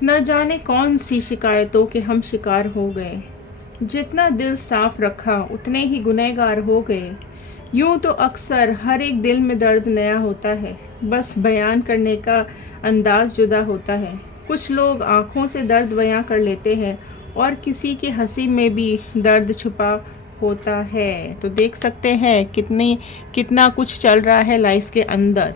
न जाने कौन सी शिकायतों के हम शिकार हो गए। जितना दिल साफ रखा उतने ही गुनहगार हो गए। यूं तो अक्सर हर एक दिल में दर्द नया होता है, बस बयान करने का अंदाज जुदा होता है। कुछ लोग आँखों से दर्द बयां कर लेते हैं और किसी की हंसी में भी दर्द छुपा होता है। तो देख सकते हैं कितना कुछ चल रहा है लाइफ के अंदर।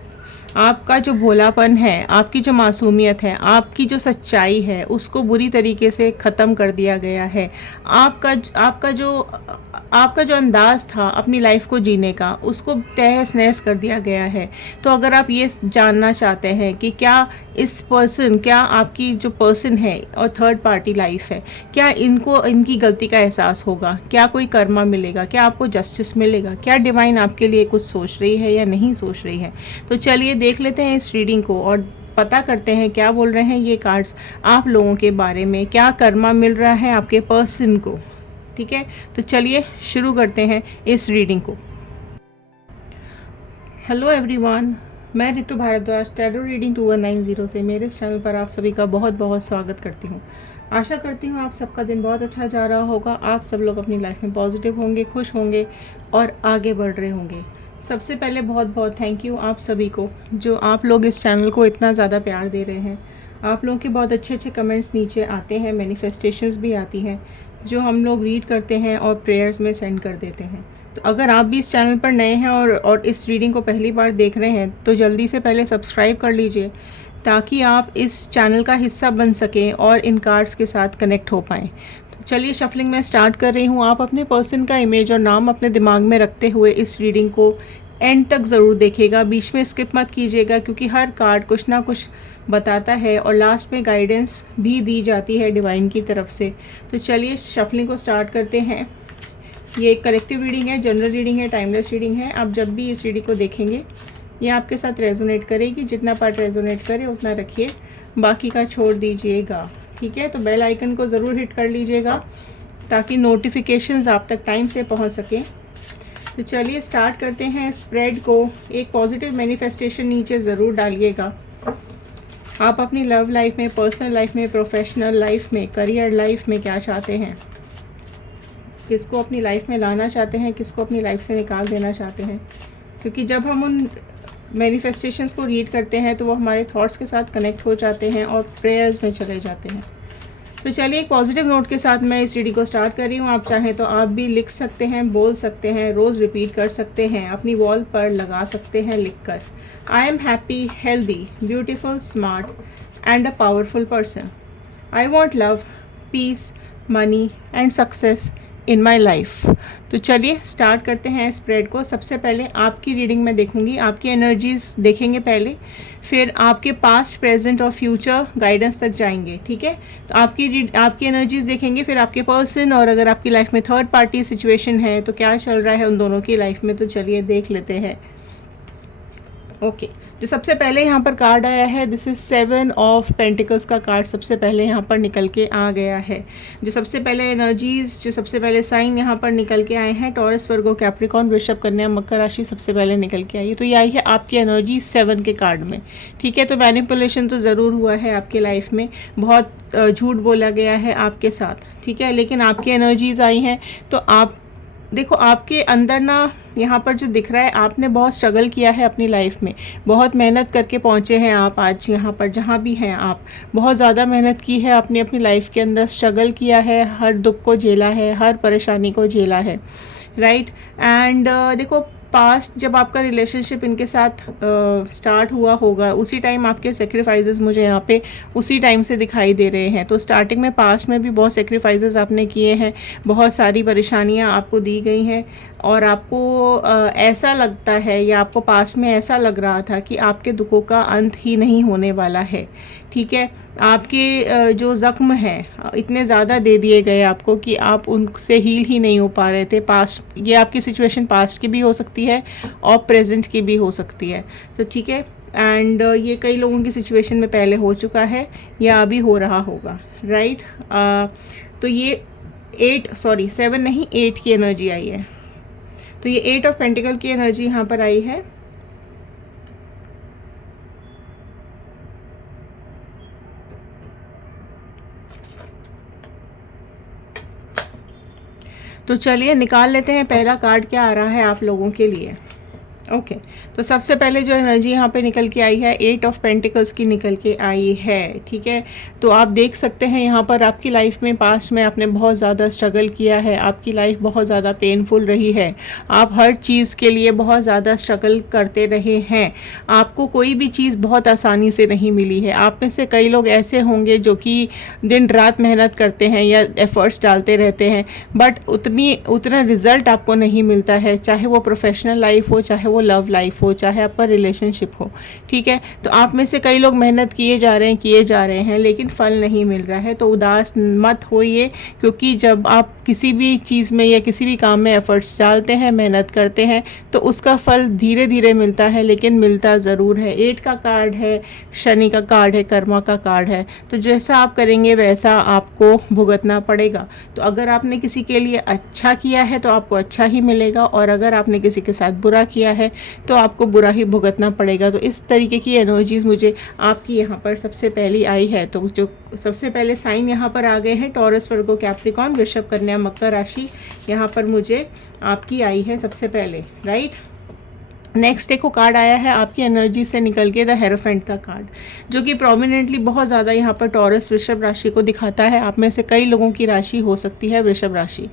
आपका जो भोलापन है, आपकी जो मासूमियत है, आपकी जो सच्चाई है, उसको बुरी तरीके से ख़त्म कर दिया गया है। आपका आपका जो आपका जो अंदाज़ था अपनी लाइफ को जीने का, उसको तहस नहस कर दिया गया है। तो अगर आप ये जानना चाहते हैं कि क्या आपकी जो पर्सन है और थर्ड पार्टी लाइफ है, क्या इनको इनकी गलती का एहसास होगा, क्या कोई कर्मा मिलेगा, क्या आपको जस्टिस मिलेगा, क्या डिवाइन आपके लिए कुछ सोच रही है या नहीं सोच रही है। तो चलिए देख लेते हैं इस रीडिंग को और पता करते हैं क्या बोल रहे हैं ये कार्ड्स आप लोगों के बारे में, क्या कर्मा मिल रहा है आपके पर्सन को। ठीक है, तो चलिए शुरू करते हैं इस रीडिंग को। हेलो एवरीवन, मैं रितु भारद्वाज टैरो रीडिंग 2190 से मेरे इस चैनल पर आप सभी का बहुत बहुत स्वागत करती हूँ। आशा करती हूँ आप सबका दिन बहुत अच्छा जा रहा होगा, आप सब लोग अपनी लाइफ में पॉजिटिव होंगे, खुश होंगे और आगे बढ़ रहे होंगे। सबसे पहले बहुत बहुत थैंक यू आप सभी को, जो आप लोग इस चैनल को इतना ज़्यादा प्यार दे रहे हैं। आप लोगों के बहुत अच्छे अच्छे कमेंट्स नीचे आते हैं, मैनिफेस्टेशंस भी आती हैं जो हम लोग रीड करते हैं और प्रेयर्स में सेंड कर देते हैं। तो अगर आप भी इस चैनल पर नए हैं और इस रीडिंग को पहली बार देख रहे हैं तो जल्दी से पहले सब्सक्राइब कर लीजिए ताकि आप इस चैनल का हिस्सा बन सकें और इन कार्ड्स के साथ कनेक्ट हो पाएँ। तो चलिए शफलिंग मैं स्टार्ट कर रही हूँ। आप अपने पर्सन का इमेज और नाम अपने दिमाग में रखते हुए इस रीडिंग को एंड तक ज़रूर देखिएगा, बीच में स्किप मत कीजिएगा क्योंकि हर कार्ड कुछ ना कुछ बताता है और लास्ट में गाइडेंस भी दी जाती है डिवाइन की तरफ से। तो चलिए शफलिंग को स्टार्ट करते हैं। ये एक कलेक्टिव रीडिंग है, जनरल रीडिंग है, टाइमलेस रीडिंग है। आप जब भी इस रीडिंग को देखेंगे ये आपके साथ रेजोनेट करेगी, जितना पार्ट रेजोनेट करे उतना रखिए, बाकी का छोड़ दीजिएगा। ठीक है, तो बेल आइकन को ज़रूर हिट कर लीजिएगा ताकि नोटिफिकेशंस आप तक टाइम से पहुंच सकें। तो चलिए स्टार्ट करते हैं स्प्रेड को। एक पॉजिटिव मैनिफेस्टेशन नीचे ज़रूर डालिएगा। आप अपनी लव लाइफ में, पर्सनल लाइफ में, प्रोफेशनल लाइफ में, करियर लाइफ में क्या चाहते हैं, किसको अपनी लाइफ में लाना चाहते हैं, किसको अपनी लाइफ से निकाल देना चाहते हैं। क्योंकि जब हम उन मैनिफेस्टेशंस को रीड करते हैं तो वो हमारे थॉट्स के साथ कनेक्ट हो जाते हैं और प्रेयर्स में चले जाते हैं। तो चलिए एक पॉजिटिव नोट के साथ मैं इस रीडिंग को स्टार्ट कर रही हूँ। आप चाहें तो आप भी लिख सकते हैं, बोल सकते हैं, रोज़ रिपीट कर सकते हैं, अपनी वॉल पर लगा सकते हैं लिखकर। I am happy, healthy, beautiful, smart and a powerful person. I want love, peace, money and success in my life. तो चलिए स्टार्ट करते हैं स्प्रेड को। सबसे पहले आपकी रीडिंग में देखूंगी, आपकी एनर्जीज देखेंगे पहले, फिर आपके पास्ट, प्रेजेंट और फ्यूचर गाइडेंस तक जाएंगे। ठीक है, तो आपकी एनर्जीज देखेंगे, फिर आपके पर्सन, और अगर आपकी लाइफ में थर्ड पार्टी सिचुएशन है तो क्या चल रहा है उन दोनों की लाइफ में। तो चलिए देख लेते हैं। ओके, जो सबसे पहले यहाँ पर कार्ड आया है, दिस इज 7 ऑफ पेंटिकल्स का कार्ड सबसे पहले यहाँ पर निकल के आ गया है। जो सबसे पहले एनर्जीज, जो सबसे पहले साइन यहाँ पर निकल के आए हैं, टॉरस, वर्गो, कैप्रिकॉर्न, वृषभ, कन्या, मकर राशि सबसे पहले निकल के आई है। तो ये आई है आपकी एनर्जी 7 के कार्ड में। ठीक है, तो मैनिपुलेशन तो ज़रूर हुआ है आपकी लाइफ में, बहुत झूठ बोला गया है आपके साथ। ठीक है, लेकिन आपकी एनर्जीज आई हैं तो आप देखो, आपके अंदर ना यहाँ पर जो दिख रहा है, आपने बहुत स्ट्रगल किया है अपनी लाइफ में, बहुत मेहनत करके पहुँचे हैं आप आज यहाँ पर जहाँ भी हैं आप। बहुत ज़्यादा मेहनत की है आपने अपनी लाइफ के अंदर, स्ट्रगल किया है, हर दुख को झेला है, हर परेशानी को झेला है। राइट, एंड देखो पास्ट जब आपका रिलेशनशिप इनके साथ स्टार्ट हुआ होगा उसी टाइम आपके सेक्रीफाइसेस मुझे यहाँ पे उसी टाइम से दिखाई दे रहे हैं। तो स्टार्टिंग में पास्ट में भी बहुत सेक्रीफाइसेस आपने किए हैं, बहुत सारी परेशानियाँ आपको दी गई हैं और आपको ऐसा लगता है या आपको पास्ट में ऐसा लग रहा था कि आपके दुखों का अंत ही नहीं होने वाला है। ठीक है, आपके जो ज़ख्म हैं इतने ज़्यादा दे दिए गए आपको कि आप उनसे हील ही नहीं हो पा रहे थे। पास्ट, ये आपकी सिचुएशन पास्ट की भी हो सकती है और प्रेजेंट की भी हो सकती है। तो ठीक है, एंड ये कई लोगों की सिचुएशन में पहले हो चुका है या अभी हो रहा होगा। राइट, तो ये 7 नहीं 8 की एनर्जी आई है। तो ये 8 ऑफ पेंटिकल की एनर्जी यहाँ पर आई है। तो चलिए निकाल लेते हैं पहला कार्ड क्या आ रहा है आप लोगों के लिए। ओके तो सबसे पहले जो एनर्जी यहाँ पे निकल के आई है 8 ऑफ पेंटिकल्स की निकल के आई है। ठीक है, तो आप देख सकते हैं यहाँ पर आपकी लाइफ में पास्ट में आपने बहुत ज़्यादा स्ट्रगल किया है, आपकी लाइफ बहुत ज़्यादा पेनफुल रही है, आप हर चीज़ के लिए बहुत ज़्यादा स्ट्रगल करते रहे हैं, आपको कोई भी चीज़ बहुत आसानी से नहीं मिली है। आप में से कई लोग ऐसे होंगे जो कि दिन रात मेहनत करते हैं या एफर्ट्स डालते रहते हैं, बट उतना रिज़ल्ट आपको नहीं मिलता है, चाहे वो प्रोफेशनल लाइफ हो, चाहे वो लव लाइफ हो, चाहे आपका रिलेशनशिप हो। ठीक है, तो आप में से कई लोग मेहनत किए जा रहे हैं लेकिन फल नहीं मिल रहा है। तो उदास मत होइए, क्योंकि जब आप किसी भी चीज़ में या किसी भी काम में एफर्ट्स डालते हैं, मेहनत करते हैं, तो उसका फल धीरे धीरे मिलता है, लेकिन मिलता ज़रूर है। 8 का कार्ड है, शनि का कार्ड है, कर्मा का कार्ड है। तो जैसा आप करेंगे वैसा आपको भुगतना पड़ेगा। तो अगर आपने किसी के लिए अच्छा किया है तो आपको अच्छा ही मिलेगा, और अगर आपने किसी के साथ बुरा किया है तो आपको बुरा ही भुगतना पड़ेगा। तो इस तरीके की एनर्जीज़ मुझे आपकी यहाँ पर सबसे पहली आई है। तो जो सबसे पहले साइन यहाँ पर आ गए हैं टॉरस, वर्गो, कैप्रिकॉर्न, वृषभ, कन्या, मकर राशि यहाँ पर मुझे आपकी आई है सबसे पहले, राइट। नेक्स्ट देखो कार्ड आया है आपकी एनर्जी से निकल के द हेरोफेंट का कार्ड, जो कि प्रोमिनेंटली बहुत ज़्यादा यहाँ पर टॉरस वृषभ राशि को दिखाता है। आप में से कई लोगों की राशि हो सकती है वृषभ राशि।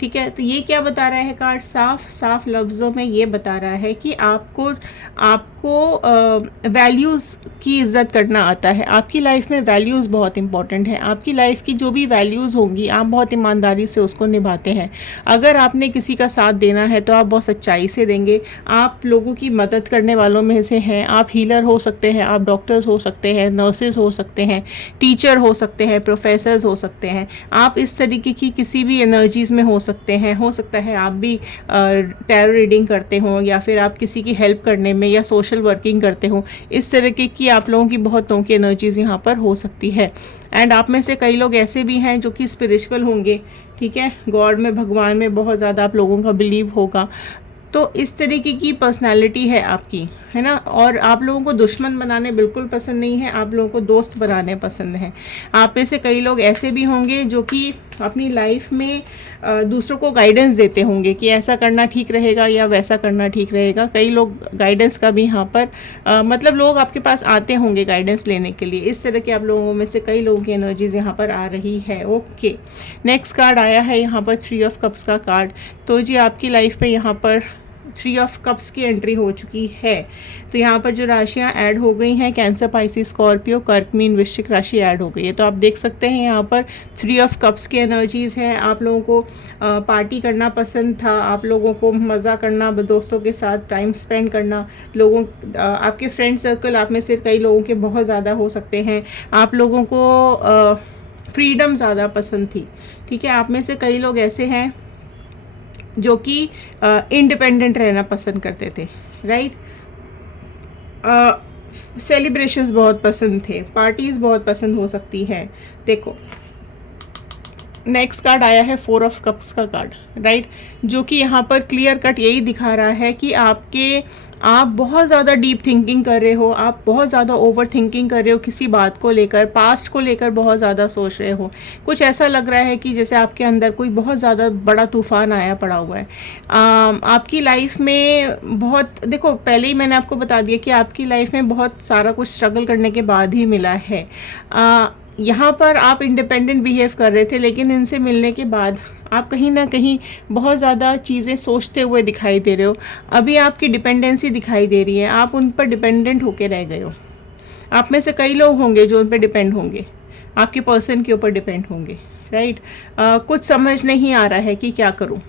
ठीक है, तो ये क्या बता रहा है कार्ड, साफ साफ लफ्ज़ों में ये बता रहा है कि आपको वैल्यूज़ की इज़्ज़त करना आता है। आपकी लाइफ में वैल्यूज़ बहुत इंपॉर्टेंट है। आपकी लाइफ की जो भी वैल्यूज़ होंगी आप बहुत ईमानदारी से उसको निभाते हैं। अगर आपने किसी का साथ देना है तो आप बहुत सच्चाई से देंगे। आप लोगों की मदद करने वालों में से हैं। आप हीलर हो सकते हैं, आप डॉक्टर्स हो सकते हैं, नर्सेज हो सकते हैं, टीचर हो सकते हैं, प्रोफेसर्स हो सकते हैं। आप इस तरीके की किसी भी एनर्जीज़ में हो सकते हैं। हो सकता है आप भी टैरो रीडिंग करते हो, या फिर आप किसी की हेल्प करने में या सोशल वर्किंग करते हो। इस तरीके की आप लोगों की बहुत लोगों की एनर्जीज़ यहाँ पर हो सकती है। एंड आप में से कई लोग ऐसे भी हैं जो कि स्पिरिचुअल होंगे। ठीक है, गॉड में, भगवान में बहुत ज़्यादा आप लोगों का बिलीव होगा। तो इस तरीके की पर्सनालिटी है आपकी, है ना। और आप लोगों को दुश्मन बनाने बिल्कुल पसंद नहीं है, आप लोगों को दोस्त बनाने पसंद हैं। आप में से कई लोग ऐसे भी होंगे जो कि अपनी लाइफ में दूसरों को गाइडेंस देते होंगे कि ऐसा करना ठीक रहेगा या वैसा करना ठीक रहेगा। कई लोग गाइडेंस का भी यहाँ पर मतलब लोग आपके पास आते होंगे गाइडेंस लेने के लिए। इस तरह के आप लोगों में से कई लोगों की एनर्जीज़ यहाँ पर आ रही है। ओके, नेक्स्ट कार्ड आया है यहाँ पर 3 ऑफ कप्स का कार्ड। तो जी आपकी लाइफ में यहाँ पर 3 ऑफ कप्स की एंट्री हो चुकी है। तो यहाँ पर जो राशियाँ ऐड हो गई हैं, कैंसर, पाइसिस, स्कॉर्पियो, कर्क, मीन, वृश्चिक राशि ऐड हो गई है। तो आप देख सकते हैं यहाँ पर 3 ऑफ कप्स की एनर्जीज़ हैं। आप लोगों को पार्टी करना पसंद था, आप लोगों को मज़ा करना, दोस्तों के साथ टाइम स्पेंड करना, आपके फ्रेंड सर्कल आप में से कई लोगों के बहुत ज़्यादा हो सकते हैं। आप लोगों को फ्रीडम ज़्यादा पसंद थी। ठीक है, आप में से कई लोग ऐसे हैं जो कि इंडिपेंडेंट रहना पसंद करते थे, राइट। सेलिब्रेशंस बहुत पसंद थे, पार्टीज़ बहुत पसंद हो सकती हैं। देखो नेक्स्ट कार्ड आया है 4 ऑफ कप्स का कार्ड, राइट, जो कि यहाँ पर क्लियर कट यही दिखा रहा है कि आप बहुत ज़्यादा डीप थिंकिंग कर रहे हो, आप बहुत ज़्यादा ओवर थिंकिंग कर रहे हो किसी बात को लेकर, पास्ट को लेकर बहुत ज़्यादा सोच रहे हो। कुछ ऐसा लग रहा है कि जैसे आपके अंदर कोई बहुत ज़्यादा बड़ा तूफ़ान आया पड़ा हुआ है। आपकी लाइफ में बहुत, देखो पहले ही मैंने आपको बता दिया कि आपकी लाइफ में बहुत सारा कुछ स्ट्रगल करने के बाद ही मिला है। यहाँ पर आप इंडिपेंडेंट बिहेव कर रहे थे, लेकिन इनसे मिलने के बाद आप कहीं ना कहीं बहुत ज़्यादा चीज़ें सोचते हुए दिखाई दे रहे हो। अभी आपकी डिपेंडेंसी दिखाई दे रही है, आप उन पर डिपेंडेंट होके रह गए हो। आप में से कई लोग होंगे जो उन पर डिपेंड होंगे, आपके पर्सन के ऊपर डिपेंड होंगे, राइट। कुछ समझ नहीं आ रहा है कि क्या करूँ।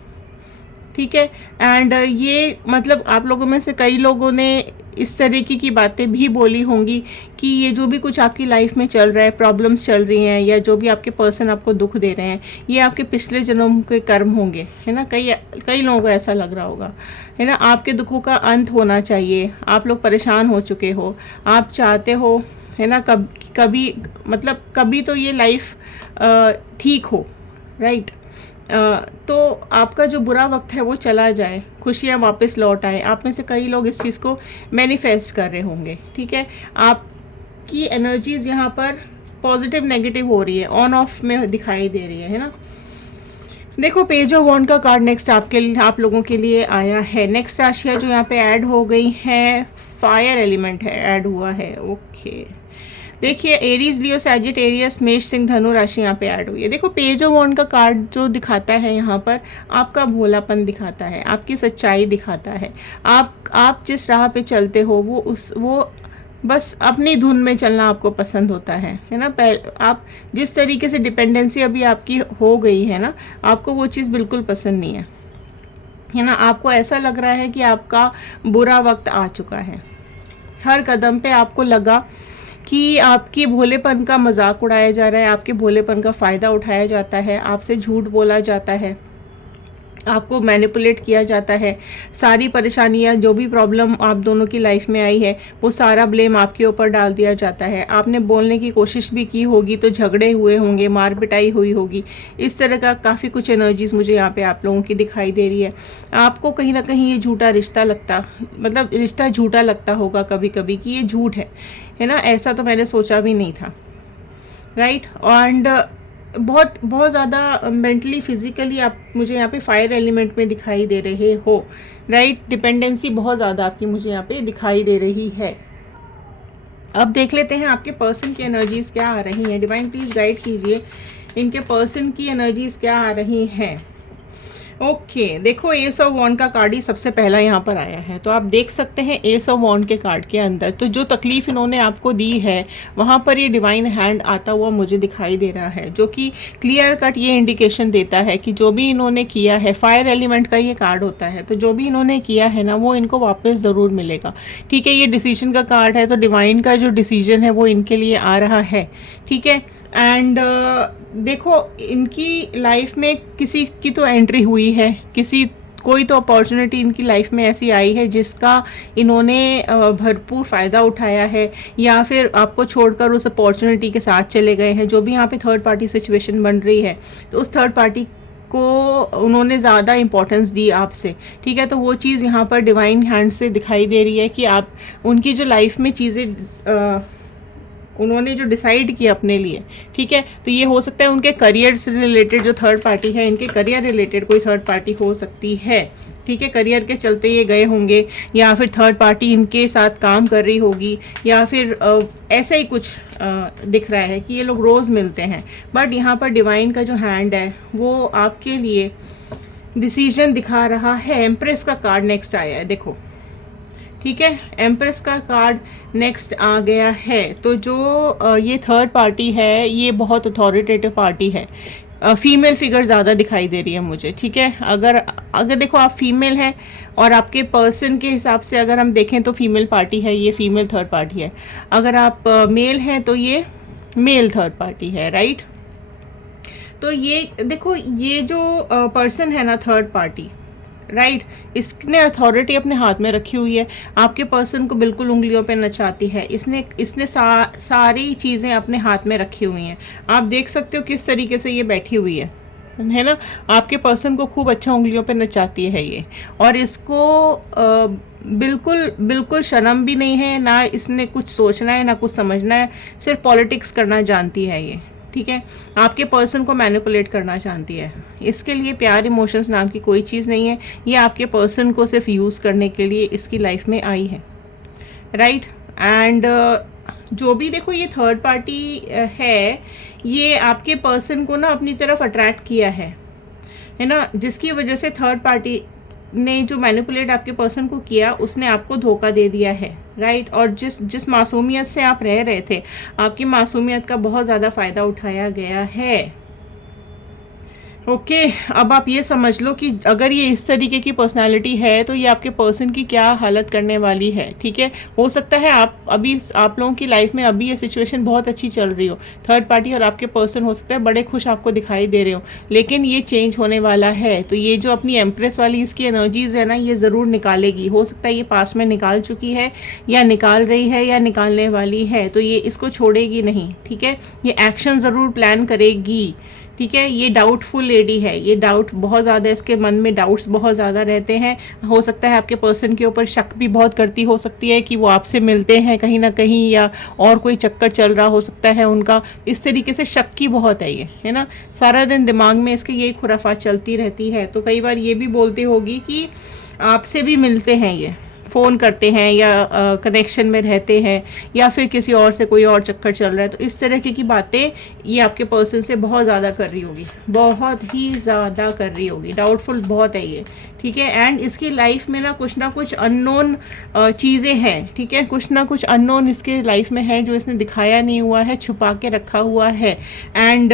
ठीक है, एंड ये मतलब आप लोगों में से कई लोगों ने इस तरीके की बातें भी बोली होंगी कि ये जो भी कुछ आपकी लाइफ में चल रहा है, प्रॉब्लम्स चल रही हैं, या जो भी आपके पर्सन आपको दुख दे रहे हैं, ये आपके पिछले जन्म के कर्म होंगे, है ना। कई लोगों को ऐसा लग रहा होगा, है ना। आपके दुखों का अंत होना चाहिए, आप लोग परेशान हो चुके हो, आप चाहते हो, है ना, कभी तो ये लाइफ ठीक हो, राइट। तो आपका जो बुरा वक्त है वो चला जाए, खुशियाँ वापस लौट आए। आप में से कई लोग इस चीज़ को मैनिफेस्ट कर रहे होंगे। ठीक है, आपकी एनर्जीज़ यहाँ पर पॉजिटिव नेगेटिव हो रही है, ऑन ऑफ में दिखाई दे रही है ना। देखो पेज ऑफ वॉन्ड का कार्ड नेक्स्ट आपके लिए, आप लोगों के लिए आया है। नेक्स्ट राशियाँ जो यहाँ पे ऐड हो गई हैं, फायर एलिमेंट है, ऐड हुआ है। ओके, देखिए एरीज, लियो, सैजिटेरियस, मेष, सिंह, धनु राशि यहाँ पे ऐड हुई है। देखो पेज ऑफ वॉन्ड का कार्ड जो दिखाता है यहाँ पर, आपका भोलापन दिखाता है, आपकी सच्चाई दिखाता है। आप जिस राह पे चलते हो वो बस अपनी धुन में चलना आपको पसंद होता है ना। आप जिस तरीके से डिपेंडेंसी अभी आपकी हो गई है ना, आपको वो चीज़ बिल्कुल पसंद नहीं है ना। आपको ऐसा लग रहा है कि आपका बुरा वक्त आ चुका है। हर कदम पे आपको लगा कि आपकी भोलेपन का मजाक उड़ाया जा रहा है, आपके भोलेपन का फ़ायदा उठाया जाता है, आपसे झूठ बोला जाता है, आपको मैनिपुलेट किया जाता है। सारी परेशानियां, जो भी प्रॉब्लम आप दोनों की लाइफ में आई है, वो सारा ब्लेम आपके ऊपर डाल दिया जाता है। आपने बोलने की कोशिश भी की होगी तो झगड़े हुए होंगे, मार पिटाई हुई होगी। इस तरह का काफ़ी कुछ एनर्जीज मुझे यहाँ पे आप लोगों की दिखाई दे रही है। आपको कहीं ना कहीं ये झूठा रिश्ता लगता, मतलब रिश्ता झूठा लगता होगा कभी कभी कि ये झूठ है ना। ऐसा तो मैंने सोचा भी नहीं था, राइट। एंड बहुत बहुत ज़्यादा मेंटली फिजिकली आप मुझे यहाँ पे फायर एलिमेंट में दिखाई दे रहे हो, राइट। डिपेंडेंसी बहुत ज़्यादा आपकी मुझे यहाँ पे दिखाई दे रही है। अब देख लेते हैं आपके पर्सन की एनर्जीज क्या आ रही हैं। डिवाइन प्लीज़ गाइड कीजिए, इनके पर्सन की एनर्जीज क्या आ रही हैं। ओके, देखो एस ऑफ वॉन्ड का कार्ड ही सबसे पहला यहाँ पर आया है। तो आप देख सकते हैं एस ऑफ वॉन्ड के कार्ड के अंदर तो जो तकलीफ़ इन्होंने आपको दी है, वहाँ पर ये डिवाइन हैंड आता हुआ मुझे दिखाई दे रहा है, जो कि क्लियर कट ये इंडिकेशन देता है कि जो भी इन्होंने किया है, फायर एलिमेंट का ये कार्ड होता है, तो जो भी इन्होंने किया है ना, वो इनको वापस ज़रूर मिलेगा। ठीक है, ये डिसीजन का कार्ड है, तो डिवाइन का जो डिसीजन है वो इनके लिए आ रहा है। ठीक है, एंड देखो इनकी लाइफ में किसी की तो एंट्री हुई है, कोई तो अपॉर्चुनिटी इनकी लाइफ में ऐसी आई है जिसका इन्होंने भरपूर फ़ायदा उठाया है, या फिर आपको छोड़कर उस अपॉर्चुनिटी के साथ चले गए हैं। जो भी यहाँ पे थर्ड पार्टी सिचुएशन बन रही है, तो उस थर्ड पार्टी को उन्होंने ज़्यादा इम्पोर्टेंस दी आपसे। ठीक है, तो वो चीज़ यहाँ पर डिवाइन हैंड से दिखाई दे रही है कि आप उनकी जो लाइफ में चीज़ें उन्होंने जो डिसाइड किया अपने लिए। ठीक है, तो ये हो सकता है उनके करियर से रिलेटेड जो थर्ड पार्टी है, इनके करियर रिलेटेड कोई थर्ड पार्टी हो सकती है। ठीक है, करियर के चलते ये गए होंगे, या फिर थर्ड पार्टी इनके साथ काम कर रही होगी, या फिर ऐसा ही कुछ दिख रहा है कि ये लोग रोज़ मिलते हैं। बट यहाँ पर डिवाइन का जो हैंड है वो आपके लिए डिसीजन दिखा रहा है। एम्प्रेस का कार्ड नेक्स्ट आया है, देखो। ठीक है, एम्प्रेस का कार्ड नेक्स्ट आ गया है। तो जो ये थर्ड पार्टी है, ये बहुत अथॉरिटेटिव पार्टी है। फीमेल फिगर ज़्यादा दिखाई दे रही है मुझे। ठीक है, अगर देखो आप फीमेल हैं और आपके पर्सन के हिसाब से अगर हम देखें तो फीमेल पार्टी है, ये फीमेल थर्ड पार्टी है। अगर आप मेल हैं तो ये मेल थर्ड पार्टी है, राइट। तो ये देखो, ये जो पर्सन है ना थर्ड पार्टी, राइट, इसने अथॉरिटी अपने हाथ में रखी हुई है, आपके पर्सन को बिल्कुल उंगलियों पे नचाती है। इसने सारी चीज़ें अपने हाथ में रखी हुई हैं। आप देख सकते हो किस तरीके से ये बैठी हुई है ना। आपके पर्सन को खूब अच्छा उंगलियों पे नचाती है ये, और इसको बिल्कुल शर्म भी नहीं है, ना इसने कुछ सोचना है ना कुछ समझना है, सिर्फ पॉलिटिक्स करना जानती है ये। ठीक है, आपके पर्सन को मैनिपुलेट करना चाहती है। इसके लिए प्यार इमोशंस नाम की कोई चीज़ नहीं है, ये आपके पर्सन को सिर्फ यूज़ करने के लिए इसकी लाइफ में आई है, राइट। एंड जो भी देखो ये थर्ड पार्टी है, ये आपके पर्सन को ना अपनी तरफ अट्रैक्ट किया है ना, जिसकी वजह से थर्ड पार्टी ने जो मैनिपुलेट आपके पर्सन को किया, उसने आपको धोखा दे दिया है, राइट। और जिस मासूमियत से आप रह रहे थे, आपकी मासूमियत का बहुत ज़्यादा फ़ायदा उठाया गया है। ओके, अब आप ये समझ लो कि अगर ये इस तरीके की पर्सनालिटी है तो ये आपके पर्सन की क्या हालत करने वाली है। ठीक है, हो सकता है आप लोगों की लाइफ में अभी ये सिचुएशन बहुत अच्छी चल रही हो, थर्ड पार्टी और आपके पर्सन हो सकता है बड़े खुश आपको दिखाई दे रहे हो, लेकिन ये चेंज होने वाला है। तो ये जो अपनी एम्प्रेस वाली इसकी एनर्जीज़ है ना, ये ज़रूर निकालेगी। हो सकता है ये पास में निकाल चुकी है, या निकाल रही है, या निकालने वाली है, तो ये इसको छोड़ेगी नहीं। ठीक है, ये एक्शन ज़रूर प्लान करेगी। ठीक है। ये डाउटफुल लेडी है, ये डाउट बहुत ज़्यादा, इसके मन में डाउट्स बहुत ज़्यादा रहते हैं। हो सकता है आपके पर्सन के ऊपर शक भी बहुत करती हो सकती है कि वो आपसे मिलते हैं कहीं ना कहीं, या और कोई चक्कर चल रहा हो सकता है उनका। इस तरीके से शक की बहुत है ये, है ना। सारा दिन दिमाग में इसके यही खुराफात चलती रहती है। तो कई बार ये भी बोलती होगी कि आपसे भी मिलते हैं, ये फ़ोन करते हैं या कनेक्शन में रहते हैं, या फिर किसी और से कोई और चक्कर चल रहा है। तो इस तरह की बातें ये आपके पर्सन से बहुत ज़्यादा कर रही होगी, बहुत ही ज़्यादा कर रही होगी। डाउटफुल बहुत है ये, ठीक है। एंड इसकी लाइफ में ना कुछ अननोन चीज़ें हैं, ठीक है। कुछ ना कुछ अननोन इसके लाइफ में है जो इसने दिखाया नहीं हुआ है, छुपा के रखा हुआ है। एंड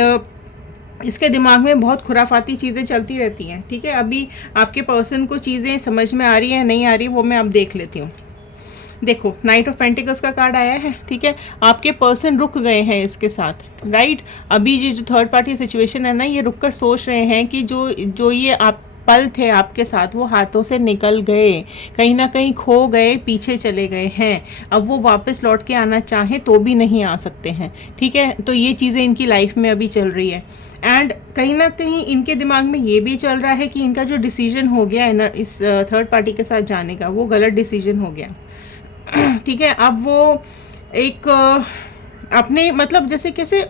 इसके दिमाग में बहुत खुराफाती चीज़ें चलती रहती हैं, ठीक है। अभी आपके पर्सन को चीज़ें समझ में आ रही है नहीं आ रही, वो मैं अब देख लेती हूँ। देखो, नाइट ऑफ पेंटिकल्स का कार्ड आया है, ठीक है। आपके पर्सन रुक गए हैं इसके साथ, राइट। अभी ये जो थर्ड पार्टी सिचुएशन है ना, ये रुक कर सोच रहे हैं कि जो ये आप पल थे आपके साथ, वो हाथों से निकल गए, कहीं ना कहीं खो गए, पीछे चले गए हैं। अब वो वापस लौट के आना चाहें तो भी नहीं आ सकते हैं, ठीक है। तो ये चीज़ें इनकी लाइफ में अभी चल रही है। एंड कहीं ना कहीं इनके दिमाग में ये भी चल रहा है कि इनका जो डिसीजन हो गया है ना इस थर्ड पार्टी के साथ जाने का, वो गलत डिसीजन हो गया, ठीक है। अब वो एक अपने मतलब जैसे कैसे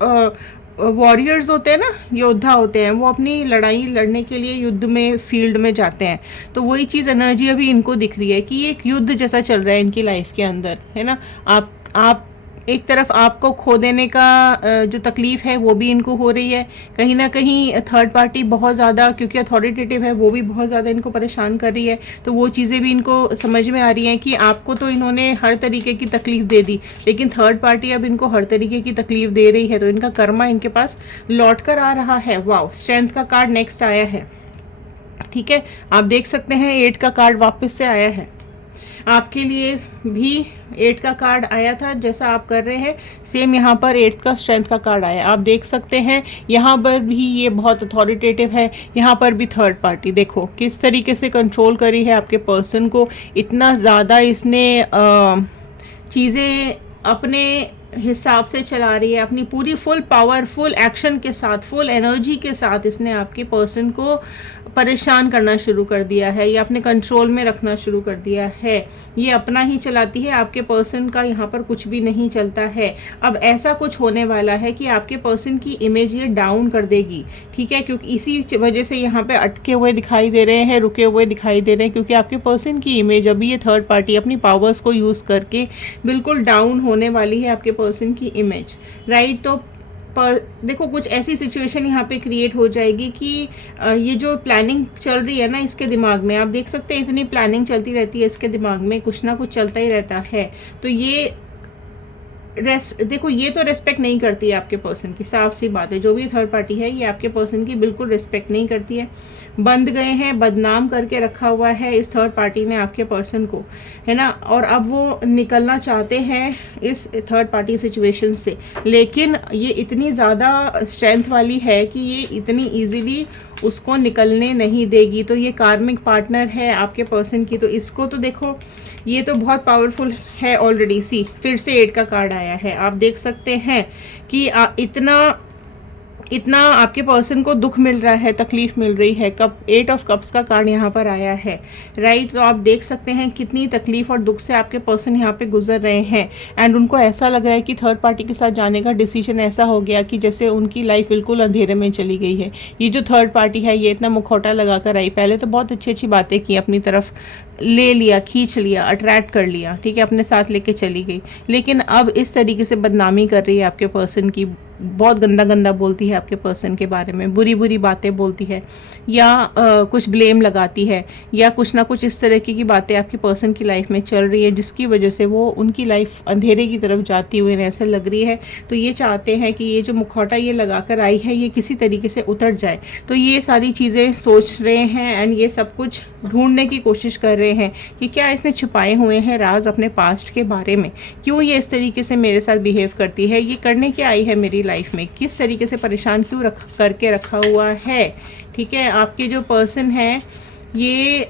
वॉरियर्स होते हैं ना, योद्धा होते हैं, वो अपनी लड़ाई लड़ने के लिए युद्ध में फील्ड में जाते हैं। तो वही चीज़ एनर्जी अभी इनको दिख रही है कि ये एक युद्ध जैसा चल रहा है इनकी लाइफ के अंदर, है ना। आप एक तरफ आपको खो देने का जो तकलीफ़ है वो भी इनको हो रही है। कहीं ना कहीं थर्ड पार्टी बहुत ज़्यादा, क्योंकि अथॉरिटेटिव है, वो भी बहुत ज़्यादा इनको परेशान कर रही है। तो वो चीज़ें भी इनको समझ में आ रही हैं कि आपको तो इन्होंने हर तरीके की तकलीफ़ दे दी, लेकिन थर्ड पार्टी अब इनको हर तरीके की तकलीफ़ दे रही है। तो इनका कर्मा इनके पास लौट कर आ रहा है। वाओ, स्ट्रेंथ का कार्ड नेक्स्ट आया है, ठीक है। आप देख सकते हैं 8 का कार्ड वापस से आया है। आपके लिए भी 8 का कार्ड आया था, जैसा आप कर रहे हैं सेम यहाँ पर 8 का स्ट्रेंथ का कार्ड आया। आप देख सकते हैं यहाँ पर भी ये बहुत अथॉरिटेटिव है, यहाँ पर भी थर्ड पार्टी देखो किस तरीके से कंट्रोल करी है आपके पर्सन को। इतना ज़्यादा इसने चीज़ें अपने हिसाब से चला रही है, अपनी पूरी फुल पावर, फुल एक्शन के साथ, फुल एनर्जी के साथ इसने आपके पर्सन को परेशान करना शुरू कर दिया है, या अपने कंट्रोल में रखना शुरू कर दिया है। ये अपना ही चलाती है, आपके पर्सन का यहाँ पर कुछ भी नहीं चलता है। अब ऐसा कुछ होने वाला है कि आपके पर्सन की इमेज ये डाउन कर देगी, ठीक है। क्योंकि इसी वजह से यहाँ पे अटके हुए दिखाई दे रहे हैं, रुके हुए दिखाई दे रहे हैं, क्योंकि आपके पर्सन की इमेज अभी ये थर्ड पार्टी अपनी पावर्स को यूज़ करके बिल्कुल डाउन होने वाली है, आपके पर्सन की इमेज, राइट। तो देखो कुछ ऐसी सिचुएशन यहाँ पे क्रिएट हो जाएगी कि ये जो प्लानिंग चल रही है ना इसके दिमाग में, आप देख सकते हैं इतनी प्लानिंग चलती रहती है इसके दिमाग में, कुछ ना कुछ चलता ही रहता है। तो ये देखो ये तो रिस्पेक्ट नहीं करती है आपके पर्सन की, साफ सी बात है। जो भी थर्ड पार्टी है ये आपके पर्सन की बिल्कुल रिस्पेक्ट नहीं करती है। बंद गए हैं, बदनाम करके रखा हुआ है इस थर्ड पार्टी ने आपके पर्सन को, है ना। और अब वो निकलना चाहते हैं इस थर्ड पार्टी सिचुएशन से, लेकिन ये इतनी ज़्यादा स्ट्रेंथ वाली है कि ये इतनी ईजीली उसको निकलने नहीं देगी। तो ये कार्मिक पार्टनर है आपके पर्सन की, तो इसको तो देखो ये तो बहुत पावरफुल है ऑलरेडी। सी फिर से 8 का कार्ड आया है। आप देख सकते हैं कि इतना आपके पर्सन को दुख मिल रहा है, तकलीफ मिल रही है। 8 ऑफ कप्स का कार्ड यहाँ पर आया है, राइट। तो आप देख सकते हैं कितनी तकलीफ और दुख से आपके पर्सन यहाँ पे गुजर रहे हैं। एंड उनको ऐसा लग रहा है कि थर्ड पार्टी के साथ जाने का डिसीजन ऐसा हो गया कि जैसे उनकी लाइफ बिल्कुल अंधेरे में चली गई है। ये जो थर्ड पार्टी है ये इतना मुखौटा लगा कर आई, पहले तो बहुत अच्छी अच्छी बातें की, अपनी तरफ ले लिया, खींच लिया, अट्रैक्ट कर लिया, ठीक है, अपने साथ लेके चली गई। लेकिन अब इस तरीके से बदनामी कर रही है आपके पर्सन की, बहुत गंदा गंदा बोलती है आपके पर्सन के बारे में, बुरी बुरी बातें बोलती है, या कुछ ब्लेम लगाती है, या कुछ ना कुछ इस तरह की बातें आपके पर्सन की लाइफ में चल रही है, जिसकी वजह से वो उनकी लाइफ अंधेरे की तरफ जाती हुई ऐसे लग रही है। तो ये चाहते हैं कि ये जो मुखौटा ये लगा कर आई है ये किसी तरीके से उतर जाए। तो ये सारी चीज़ें सोच रहे हैं एंड ये सब कुछ ढूंढने की कोशिश कर रहे हैं कि क्या इसने छुपाए हुए हैं राज अपने पास्ट के बारे में, क्यों ये इस तरीके से मेरे साथ बिहेव करती है, ये करने क्या आई है मेरी लाइफ में, किस तरीके से परेशान क्यों करके रखा हुआ है, ठीक है। आपके जो पर्सन है ये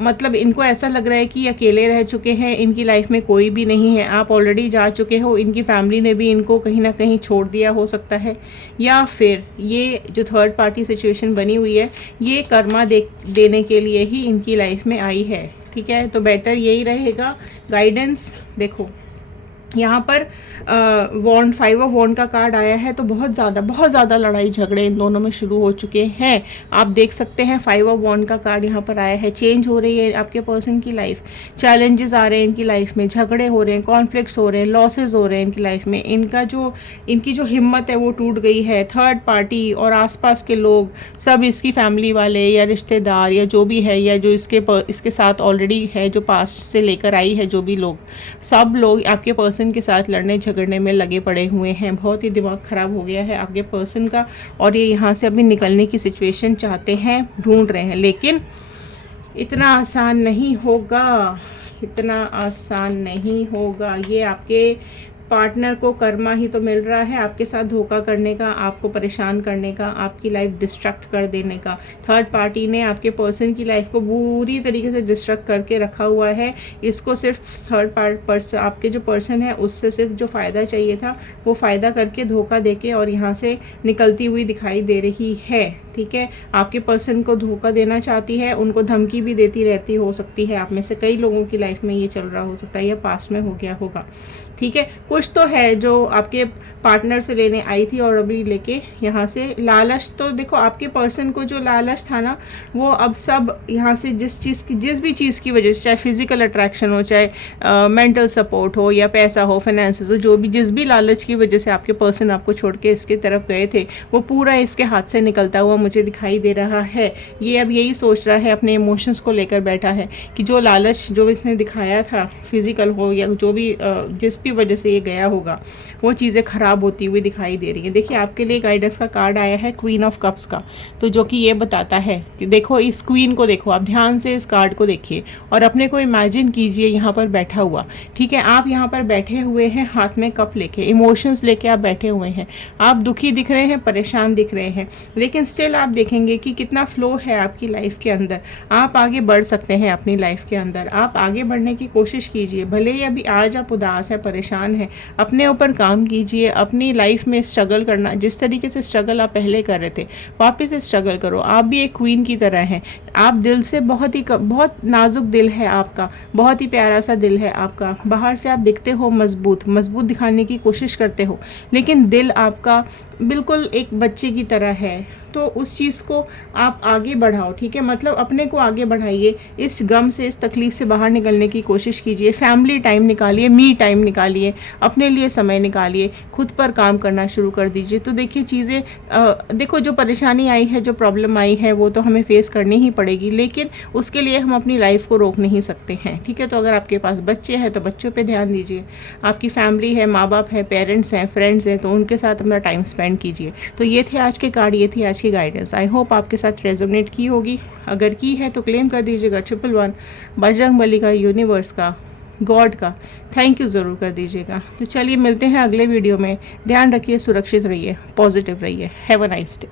मतलब इनको ऐसा लग रहा है कि अकेले रह चुके हैं, इनकी लाइफ में कोई भी नहीं है। आप ऑलरेडी जा चुके हो, इनकी फैमिली ने भी इनको कहीं ना कहीं छोड़ दिया हो सकता है, या फिर ये जो थर्ड पार्टी सिचुएशन बनी हुई है ये कर्मा देने के लिए ही इनकी लाइफ में आई है। ठीक है, तो बेटर यही रहेगा गाइडेंस। देखो यहाँ पर वॉन्ड, 5 ऑफ वॉन्ड का कार्ड आया है, तो बहुत ज़्यादा लड़ाई झगड़े इन दोनों में शुरू हो चुके हैं। आप देख सकते हैं 5 ऑफ वॉन्ड का कार्ड यहाँ पर आया है। चेंज हो रही है आपके पर्सन की लाइफ, चैलेंजेस आ रहे हैं इनकी लाइफ में, झगड़े हो रहे हैं, कॉन्फ्लिक्ट्स हो रहे हैं, लॉसेज हो रहे हैं इनकी लाइफ में। इनकी जो हिम्मत है वो टूट गई है। थर्ड पार्टी और आसपास के लोग सब, इसकी फैमिली वाले या रिश्तेदार या जो भी है, या जो इसके साथ ऑलरेडी है, जो पास्ट से लेकर आई है, जो भी लोग, सब लोग आपके पर्सन के साथ लड़ने झगड़ने में लगे पड़े हुए हैं। बहुत ही दिमाग ख़राब हो गया है आपके पर्सन का, और ये यहाँ से अभी निकलने की सिचुएशन चाहते हैं, ढूंढ रहे हैं, लेकिन इतना आसान नहीं होगा, इतना आसान नहीं होगा। ये आपके पार्टनर को कर्मा ही तो मिल रहा है आपके साथ धोखा करने का, आपको परेशान करने का, आपकी लाइफ डिस्ट्रक्ट कर देने का। थर्ड पार्टी ने आपके पर्सन की लाइफ को बुरी तरीके से डिस्ट्रक्ट करके रखा हुआ है। इसको सिर्फ थर्ड पर्सन, आपके जो पर्सन है उससे सिर्फ जो फ़ायदा चाहिए था वो फ़ायदा करके, धोखा देके और यहाँ से निकलती हुई दिखाई दे रही है। ठीक है, आपके पर्सन को धोखा देना चाहती है, उनको धमकी भी देती रहती हो सकती है। आप में से कई लोगों की लाइफ में ये चल रहा हो सकता है, या पास्ट में हो गया होगा। ठीक है, कुछ तो है जो आपके पार्टनर से लेने आई थी और अभी लेके यहाँ से लालच। तो देखो आपके पर्सन को जो लालच था ना, वो अब सब यहाँ से जिस भी चीज़ की वजह से, चाहे फिजिकल अट्रैक्शन हो, चाहे मेंटल सपोर्ट हो, या पैसा हो, फाइनेंसेस हो, जो भी जिस भी लालच की वजह से आपके पर्सन आपको छोड़ के इसके तरफ गए थे, वो पूरा इसके हाथ से निकलता हुआ मुझे दिखाई दे रहा है। ये अब यही सोच रहा है, अपने इमोशंस को लेकर बैठा है कि जो लालच जो इसने दिखाया था, फिजिकल हो या जो भी जिस भी वजह से ये गया होगा, वो चीज़ें ख़राब होती हुई दिखाई दे रही हैं। देखिए आपके लिए गाइडेंस का कार्ड आया है क्वीन ऑफ कप्स का, तो जो कि ये बताता है कि देखो इस क्वीन को देखो, आप ध्यान से इस कार्ड को देखिए और अपने को इमेजिन कीजिए यहाँ पर बैठा हुआ। ठीक है, आप यहाँ पर बैठे हुए हैं हाथ में कप लेके, इमोशंस लेके आप बैठे हुए हैं। आप दुखी दिख रहे हैं, परेशान दिख रहे हैं, लेकिन स्टिल आप देखेंगे कि कितना फ्लो है आपकी लाइफ के अंदर। आप आगे बढ़ सकते हैं अपनी लाइफ के अंदर, आप आगे बढ़ने की कोशिश कीजिए। भले ही अभी आज आप उदास है, परेशान है, अपने ऊपर काम कीजिए। अपनी लाइफ में स्ट्रगल करना, जिस तरीके से स्ट्रगल आप पहले कर रहे थे वापस से स्ट्रगल करो। आप भी एक क्वीन की तरह हैं, आप दिल से बहुत नाजुक दिल है आपका, बहुत ही प्यारा सा दिल है आपका। बाहर से आप दिखते हो मजबूत दिखाने की कोशिश करते हो, लेकिन दिल आपका बिल्कुल एक बच्चे की तरह है। तो उस चीज़ को आप आगे बढ़ाओ। ठीक है, मतलब अपने को आगे बढ़ाइए, इस गम से, इस तकलीफ़ से बाहर निकलने की कोशिश कीजिए। फैमिली टाइम निकालिए, मी टाइम निकालिए, अपने लिए समय निकालिए, खुद पर काम करना शुरू कर दीजिए। तो देखिए चीज़ें, देखो जो परेशानी आई है, जो प्रॉब्लम आई है, वो तो हमें फेस करनी ही पड़ेगी, लेकिन उसके लिए हम अपनी लाइफ को रोक नहीं सकते हैं। ठीक है, तो अगर आपके पास बच्चे हैं तो बच्चों पर ध्यान दीजिए, आपकी फैमिली है, माँ बाप है, पेरेंट्स हैं, फ्रेंड्स हैं, तो उनके साथ अपना टाइम स्पेंड कीजिए। तो ये थे आज के कार्ड, ये थी आज की गाइडेंस। आई होप आपके साथ रेजोनेट की होगी। अगर की है तो क्लेम कर दीजिएगा 111 बजरंगबली का, यूनिवर्स का, गॉड का थैंक यू ज़रूर कर दीजिएगा। तो चलिए मिलते हैं अगले वीडियो में। ध्यान रखिए, सुरक्षित रहिए, पॉजिटिव रहिए। Have a nice day.